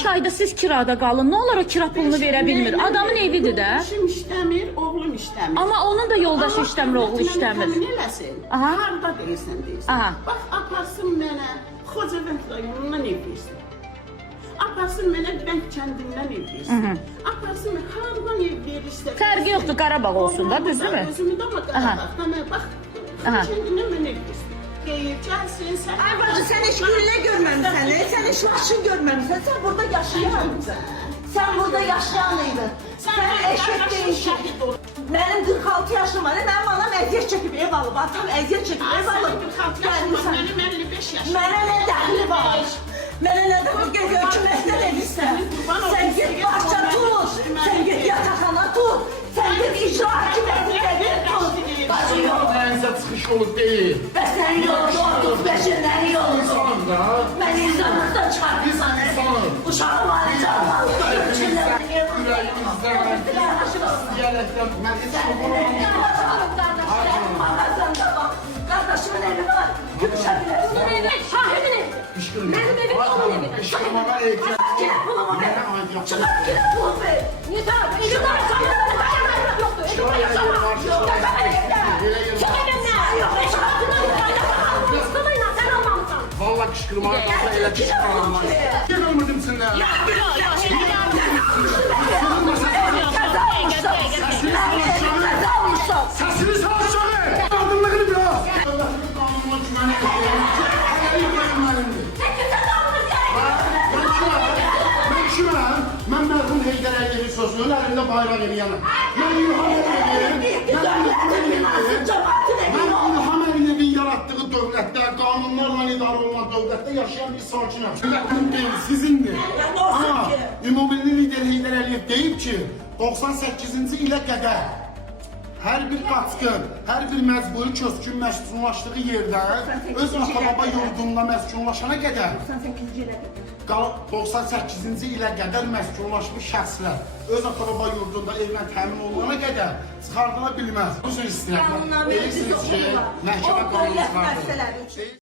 15 ayda siz kirada qalın. Nə olar o kira pulunu verə bilmir? Adamın evidir də. Eşim işləmir, oğlum işləmir. Amma onun da yoldaşı işləmir, oğlu işləmir. Təmin eləsin. Aha. Harda deyirsən. Aha. Bax, aparsın mənə Xocavənd rayonundan ev versin. Aparsın mənə Bənd kəndindən ev versin. Aparsın mənə hardan ev verirsə. Fərqi yoxdur, Qarabağ olsun da, düzdürmü? Özümü də amma Qarabağda mən bax, kəndindən mənə ev versin. Deyir, gəlsin, sən... Ay bacı, sən heç güllə görməmişsən, sən heç maşın görməmişsən, sən burada yaşayanydın. Sən burada yaşayanydın. Sən eşit deyilsin. Mənim 46 yaşım var, mənim anam əziyyət çəkib ev alıb, atam əziyyət çəkib ev alıb. Mənim 55 yaşım. Mənə nə dəxli var? Mənə nə də bu gec hökumətdən edirsən? Sən get parça tut, sən get yataqxana tut, sən get icra hakimiyyətini tut. Bacı yox. Mənizə çıxış olub deyil. Bəs sənin yolun 35 illəri yolun. İnsan da. Mən insanlıqdan çıxartmışsan. Biz insanız. Uşağım var, canım. Ürəyimizdə diyaləkdən mən heç Qardaşımın evi var. Gümüşə bilərsin. Bunun evi, Şahidin evi. Benim evim onun evi. Qışqırmağa ehtiyat. Gire pulumu ver. Çıkar gire pul ver. Yeter. Evim var. Sanırım yoktu. Evim var. Çık evimden. Kızıyla sen almamışsın. Valla qışqırmağa qalsa elə qışqırmağa. Gel olmadım sənə. Səsini sağ aşağı. Qadınlığını biraz. Allah'ın qanununa güvənə edirəm. Hələlik mənim mənimdir. Mən mərhum Heydər Əliyevi sözünün əlində bayraq eləyənəm. Mən İlham Əliyevin yaratdığı dövlətdə, qanunlarla idarə olunan dövlətdə yaşayan bir sakinəm. Dövlətin deyil, sizindir. Ümummilli lider Heydər Əliyev deyib ki, 98-ci ilə qədər hər bir qaçqın, hər bir məcburi köskün məskunlaşdığı yerdə öz ata-baba yurdunda məskunlaşana qədər 98-ci ilə qədər məskunlaşmış şəxslər öz ata-baba yurdunda evlə təmin olunana qədər çıxardıla bilməz. Bu söz istəyirəm. Deyirsiniz ki, məhkəmə qanunu çıxardır.